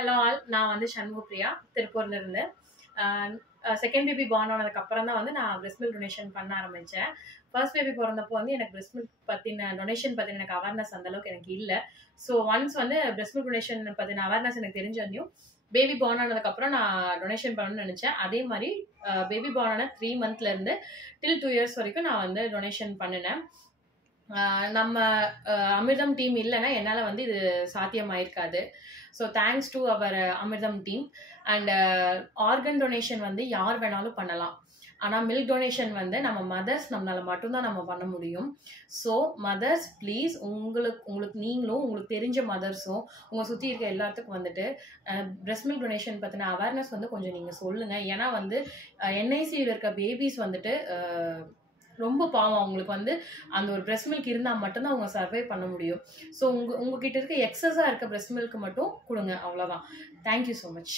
Hello all, நான் வந்து சண்முகப்பிரியா திருப்பூர்ல இருந்து. செகண்ட் பேபி பார்ன் ஆனதுக்கு அப்புறம் தான் வந்து நான் பிரெஸ்ட் மில்க் டொனேஷன் பண்ண ஆரம்பிச்சேன். ஃபர்ஸ்ட் பேபி பிறந்தப்போ வந்து எனக்கு பிரெஸ்ட் மில்க் பத்தின டொனேஷன் பத்தின எனக்கு அவேர்னஸ் அந்த அளவுக்கு எனக்கு இல்லை. ஸோ ஒன்ஸ் வந்து பிரெஸ்ட் மில்க் டொனேஷன் பத்தின அவேர்னஸ் எனக்கு தெரிஞ்சதையும் பேபி பார்ன் ஆனதுக்கு அப்புறம் நான் டொனேஷன் பண்ணணும்னு நினைச்சேன். அதே மாதிரி பேபி பார்ன் ஆன 3 monthsல இருந்து டில் 2 years வரைக்கும் நான் வந்து டொனேஷன் பண்ணினேன். நம்ம அமிர்தம் டீம் இல்லைன்னா என்னால் வந்து இது சாத்தியமாயிருக்காது. ஸோ தேங்க்ஸ் டு அவர் அமிர்தம் டீம். அண்ட் ஆர்கன் டொனேஷன் வந்து யார் வேணாலும் பண்ணலாம். ஆனால் மில்க் டொனேஷன் வந்து நம்ம மதர்ஸ் நம்மளால மட்டும்தான் நம்ம பண்ண முடியும். ஸோ மதர்ஸ் ப்ளீஸ் உங்களுக்கு நீங்களும் உங்களுக்கு தெரிஞ்ச மதர்ஸும் உங்களை சுற்றி இருக்க எல்லாத்துக்கும் வந்துட்டு பிரெஸ்ட் மில்க் டொனேஷன் பற்றின அவேர்னஸ் வந்து கொஞ்சம் நீங்கள் சொல்லுங்கள். ஏன்னா வந்து என்ஐசியில் இருக்க பேபிஸ் வந்துட்டு ரொம்ப பாவம். அவங்களுக்கு வந்து அந்த ஒரு பிரெஸ்ட் மில்க் இருந்தால் மட்டும்தான் அவங்க சர்வை பண்ண முடியும். ஸோ உங்ககிட்ட இருக்க எக்ஸஸாக இருக்க பிரெஸ்ட் மில்க் மட்டும் கொடுங்க, அவ்வளோதான். Thank you so much.